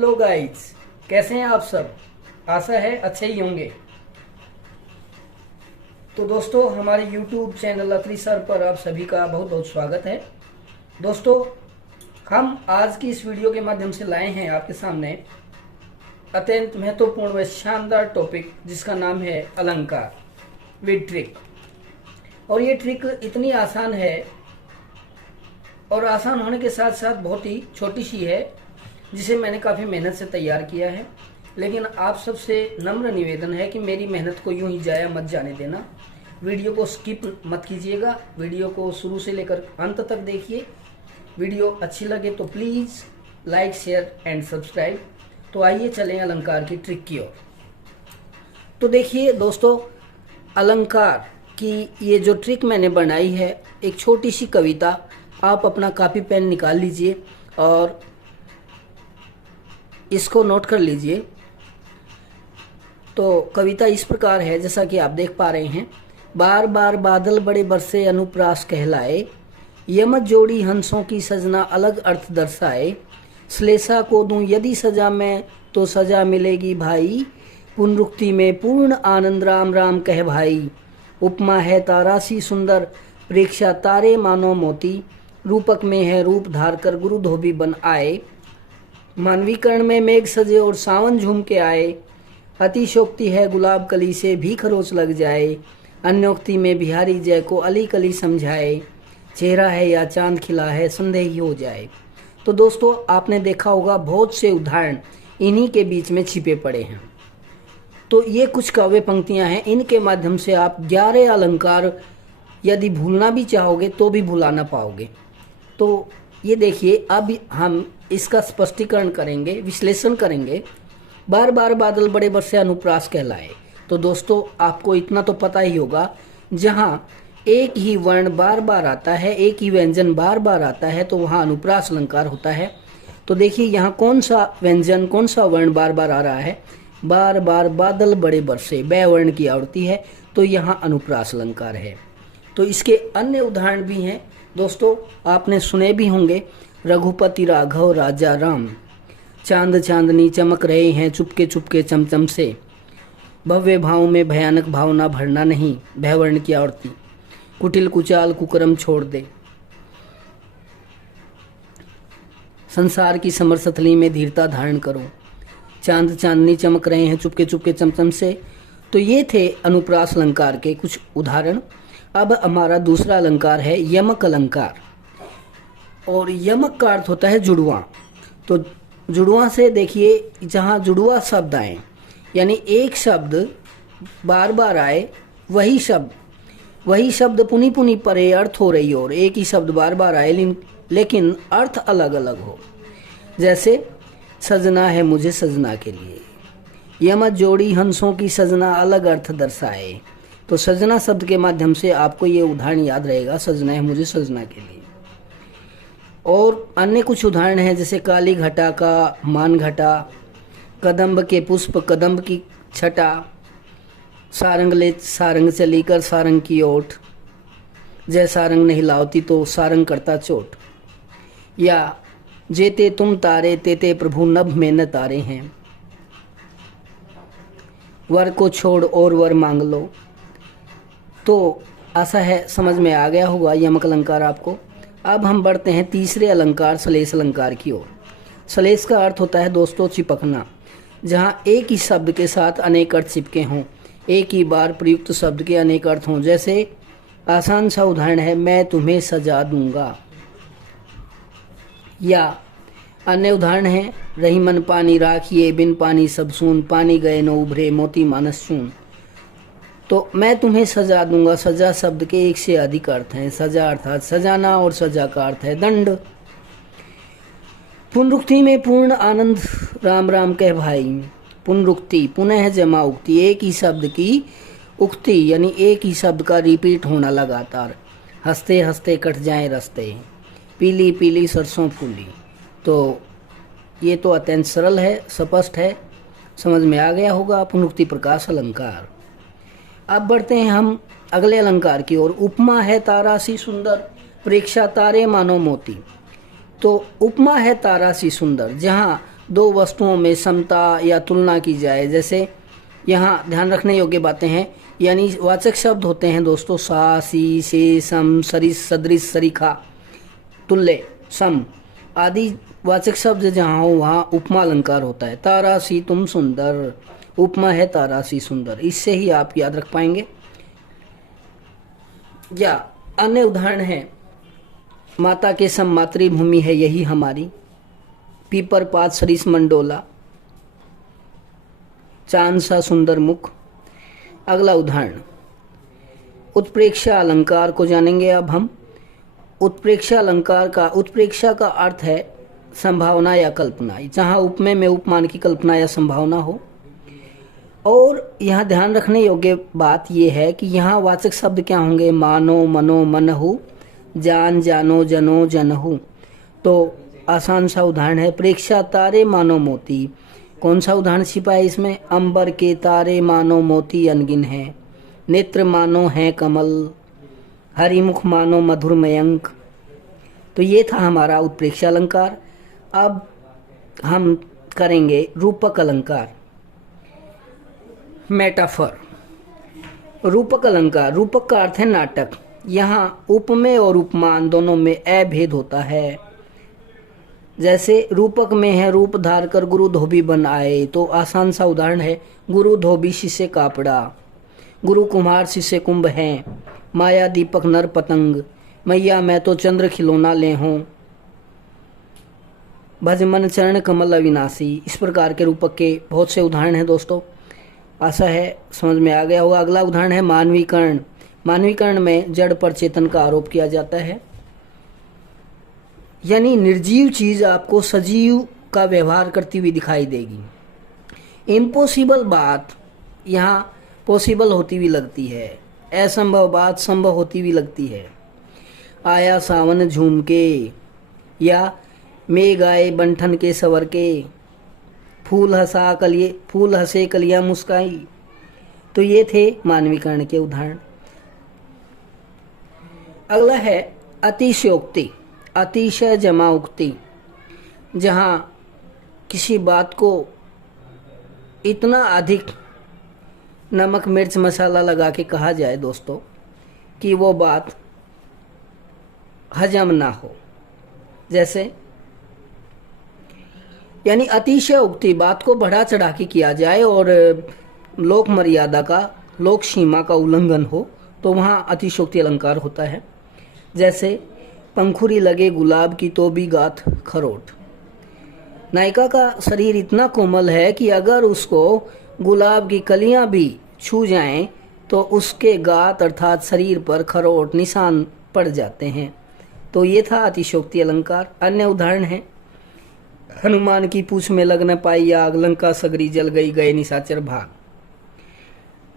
Hello guys, कैसे हैं आप सब। आशा है अच्छे ही होंगे। तो दोस्तों, हमारे YouTube चैनल अत्री सर पर आप सभी का बहुत बहुत स्वागत है। दोस्तों, हम आज की इस वीडियो के माध्यम से लाए हैं आपके सामने अत्यंत महत्वपूर्ण व शानदार टॉपिक, जिसका नाम है अलंकार विद ट्रिक। और ये ट्रिक इतनी आसान है और आसान होने के साथ साथ बहुत ही छोटी सी है, जिसे मैंने काफ़ी मेहनत से तैयार किया है। लेकिन आप सबसे नम्र निवेदन है कि मेरी मेहनत को यूं ही जाया मत जाने देना। वीडियो को स्किप मत कीजिएगा, वीडियो को शुरू से लेकर अंत तक देखिए। वीडियो अच्छी लगे तो please like, share and subscribe. तो आइए चलें अलंकार की ट्रिक की ओर। तो देखिए दोस्तों, अलंकार की ये जो ट्रिक मैंने बनाई है, एक छोटी सी कविता। आप अपना कॉपी पेन निकाल लीजिए और इसको नोट कर लीजिए। तो कविता इस प्रकार है, जैसा कि आप देख पा रहे हैं। बार बार बादल बड़े बरसे अनुप्रास कहलाए, यमत जोड़ी हंसों की सजना अलग अर्थ दर्शाए। श्लेषा को दूं यदि सजा में तो सजा मिलेगी भाई, पुनरुक्ति में पूर्ण आनंद राम राम कह भाई। उपमा है तारा सी सुंदर, प्रेक्षा तारे मानो मोती। रूपक में है रूप धार कर गुरु धोबी बन आए। मानवीकरण में मेघ सजे और सावन झूम के आए। अतिशोक्ति है गुलाब कली से भी खरोच लग जाए। अन्योक्ति में बिहारी जय को अली कली समझाए। चेहरा है या चांद खिला है संदेह ही हो जाए। तो दोस्तों, आपने देखा होगा बहुत से उदाहरण इन्हीं के बीच में छिपे पड़े हैं। तो ये कुछ काव्य पंक्तियां हैं, इनके माध्यम से आप 11 अलंकार यदि भूलना भी चाहोगे तो भी भुला ना पाओगे। तो ये देखिए, अब हम इसका स्पष्टीकरण करेंगे, विश्लेषण करेंगे। बार बार बादल बड़े बरसे अनुप्रास कहलाए। तो दोस्तों, आपको इतना तो पता ही होगा, जहाँ एक ही वर्ण बार बार आता है, एक ही व्यंजन बार बार आता है, तो वहाँ अनुप्रास अलंकार होता है। तो देखिए यहाँ कौन सा व्यंजन, कौन सा वर्ण बार बार आ रहा है। बार बार बादल बड़े बरसे, बै वर्ण की आवृत्ति है, तो यहाँ अनुप्रास अलंकार है। तो इसके अन्य उदाहरण भी हैं दोस्तों, आपने सुने भी होंगे। रघुपति राघव राजा राम, चांद चांदनी चमक रहे हैं चुपके चुपके चमचम से। भव्य भाव में भयानक भावना भरना नहीं, भयवर्ण की आवृत्ति। कुटिल कुचाल कुकर्म छोड़ दे, संसार की समर सतली में धीरता धारण करो। चांद चांदनी चमक रहे हैं चुपके चुपके चमचम से। तो ये थे अनुप्रास अलंकार के कुछ उदाहरण। अब हमारा दूसरा अलंकार है यमक अलंकार। और यमक का अर्थ होता है जुड़वा। तो जुड़वा से देखिए, जहाँ जुड़वा शब्द आए, यानी एक शब्द बार बार आए, वही शब्द पुनी पुनी परे अर्थ हो रही हो, और एक ही शब्द बार बार आए लेकिन अर्थ अलग अलग हो। जैसे सजना है मुझे सजना के लिए, यमत जोड़ी हंसों की सजना अलग अर्थ दर्शाए। तो सजना शब्द के माध्यम से आपको ये उदाहरण याद रहेगा, सजना है मुझे सजना के लिए। और अन्य कुछ उदाहरण हैं, जैसे काली घटा का मान घटा, कदम्ब के पुष्प कदम्ब की छटा, सारंग ले सारंग चली कर सारंग की ओट, जय सारंग नहीं लावती तो सारंग करता चोट। या जेते तुम तारे तेते प्रभु नभ में न तारे हैं, वर को छोड़ और वर मांग लो। तो आशा है समझ में आ गया होगा यमक अलंकार आपको। अब हम बढ़ते हैं तीसरे अलंकार श्लेष अलंकार की ओर। श्लेष का अर्थ होता है दोस्तों चिपकना, जहाँ एक ही शब्द के साथ अनेक अर्थ चिपके हों, एक ही बार प्रयुक्त शब्द के अनेक अर्थ हों। जैसे आसान सा उदाहरण है, मैं तुम्हें सजा दूंगा। या अन्य उदाहरण है, रही मन पानी राखिए बिन पानी सब सून, पानी गए न उभरे मोती मानस चून। तो मैं तुम्हें सजा दूंगा, सजा शब्द के एक से अधिक अर्थ हैं। सजा अर्थात सजाना, और सजा का अर्थ है दंड। पुनरुक्ति में पूर्ण आनंद राम राम कह भाई। पुनरुक्ति पुनः जमा उक्ति, एक ही शब्द की उक्ति, यानी एक ही शब्द का रिपीट होना लगातार। हंसते हंसते कट जाए रस्ते, पीली पीली सरसों फूली। तो ये तो अत्यंत सरल है, स्पष्ट है, समझ में आ गया होगा। पुनरुक्ति प्रकाश अलंकार। अब बढ़ते हैं हम अगले अलंकार की ओर। उपमा है तारा सी सुंदर, प्रेक्षा तारे मानो मोती। तो उपमा है तारा सी सुंदर, जहाँ दो वस्तुओं में समता या तुलना की जाए। जैसे यहाँ ध्यान रखने योग्य बातें हैं, यानी वाचक शब्द होते हैं दोस्तों सा, सी, से, सम, सरिस, सदृश, सरीखा, तुल्य, सम आदि वाचक शब्द जहाँ हो वहाँ उपमा अलंकार होता है। तारा सी तुम सुंदर, उपमा है तारा सी सुंदर, इससे ही आप याद रख पाएंगे। या अन्य उदाहरण है, माता के सम मातृभूमि है यही हमारी, पीपर पात सरिस मंडोला, चांद सा सुंदर मुख। अगला उदाहरण उत्प्रेक्षा अलंकार को जानेंगे अब हम। उत्प्रेक्षा का अर्थ है संभावना या कल्पना, जहाँ उपमेय में उपमान की कल्पना या संभावना हो। और यहाँ ध्यान रखने योग्य बात यह है कि यहाँ वाचक शब्द क्या होंगे, मानो, मनो, मनहु, जान, जानो, जनो, जनहु। तो आसान सा उदाहरण है, प्रेक्षा तारे मानो मोती। कौन सा उदाहरण छिपा है इसमें, अंबर के तारे मानो मोती अनगिन है, नेत्र मानो है कमल, हरिमुख मानो मधुर मयंक। तो ये था हमारा उत्प्रेक्षा अलंकार। अब हम करेंगे रूपक अलंकार, मेटाफर। रूपक अलंकार, रूपक का अर्थ है नाटक। यहाँ उपमेय और उपमान दोनों में अभेद होता है। जैसे रूपक में है रूप धार कर गुरु धोबी बन आए, तो आसान सा उदाहरण है, गुरु धोबी शिष्य कापड़ा, गुरु कुम्हार शिष्य कुंभ हैं, माया दीपक नर पतंग, मैया मैं तो चंद्र खिलौना ले हूँ, भजमन चरण कमल अविनाशी। इस प्रकार के रूपक के बहुत से उदाहरण हैं दोस्तों, आशा है समझ में आ गया होगा। अगला उदाहरण है मानवीकरण। मानवीकरण में जड़ पर चेतन का आरोप किया जाता है, यानी निर्जीव चीज आपको सजीव का व्यवहार करती हुई दिखाई देगी। इम्पॉसिबल बात यहाँ पॉसिबल होती हुई लगती है, असंभव बात संभव होती हुई लगती है। आया सावन झूम के, या मेघ आए बंठन के सवर के, फूल हंसे कलियां मुस्काई। तो ये थे मानवीकरण के उदाहरण। अगला है अतिशयोक्ति, अतिशय जमा उक्ति, जहाँ किसी बात को इतना अधिक नमक मिर्च मसाला लगा के कहा जाए दोस्तों कि वो बात हजम ना हो। जैसे यानी अतिशय उक्ति, बात को बढ़ा चढ़ा के किया जाए और लोक मर्यादा का, लोक सीमा का उल्लंघन हो, तो वहाँ अतिशयोक्ति अलंकार होता है। जैसे पंखुरी लगे गुलाब की तो भी गाथ खरोट। नायिका का शरीर इतना कोमल है कि अगर उसको गुलाब की कलियां भी छू जाएं तो उसके गात अर्थात शरीर पर खरोट निशान पड़ जाते हैं। तो ये था अतिशयोक्ति अलंकार। अन्य उदाहरण है, हनुमान की पूंछ में लग न पाई आग, लंका सगरी जल गई, गए निशाचर भाग।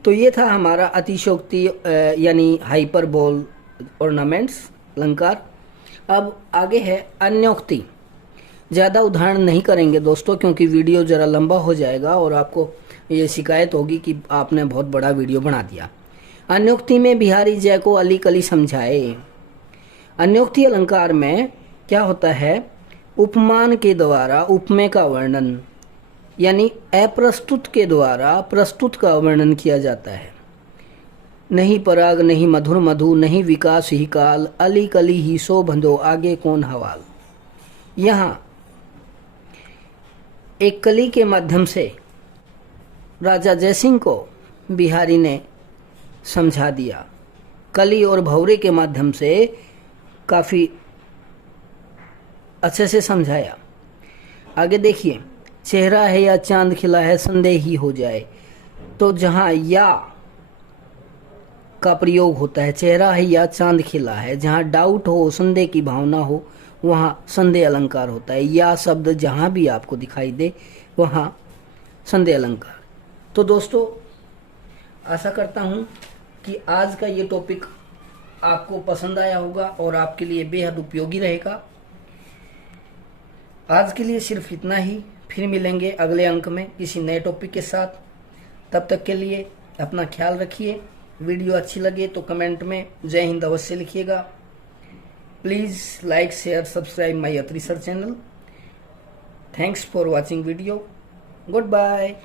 तो ये था हमारा अतिशयोक्ति यानी हाइपरबोल ऑर्नामेंट्स अलंकार। अब आगे है अन्योक्ति। ज़्यादा उदाहरण नहीं करेंगे दोस्तों, क्योंकि वीडियो ज़रा लंबा हो जाएगा और आपको ये शिकायत होगी कि आपने बहुत बड़ा वीडियो बना दिया। अन्योक्ति में बिहारी जय को अली कली समझाए। अन्योक्ति अलंकार में क्या होता है, उपमान के द्वारा उपमेय का वर्णन, यानी अप्रस्तुत के द्वारा प्रस्तुत का वर्णन किया जाता है। नहीं पराग नहीं मधुर मधु, नहीं विकास ही काल, अली कली ही सो बंधो, आगे कौन हवाल। यहाँ एक कली के माध्यम से राजा जयसिंह को बिहारी ने समझा दिया, कली और भौरे के माध्यम से काफ़ी अच्छे से समझाया। आगे देखिए, चेहरा है या चांद खिला है, संदेह ही हो जाए। तो जहाँ या का प्रयोग होता है, चेहरा है या चांद खिला है, जहाँ डाउट हो, संदेह की भावना हो, वहाँ संदेह अलंकार होता है। या शब्द जहाँ भी आपको दिखाई दे वहाँ संदेह अलंकार। तो दोस्तों, आशा करता हूँ कि आज का ये टॉपिक आपको पसंद आया होगा और आपके लिए बेहद उपयोगी रहेगा। आज के लिए सिर्फ इतना ही, फिर मिलेंगे अगले अंक में किसी नए टॉपिक के साथ। तब तक के लिए अपना ख्याल रखिए। वीडियो अच्छी लगे तो कमेंट में जय हिंद अवश्य लिखिएगा। Please like share subscribe my Atri sir channel. Thanks for watching video. Good bye.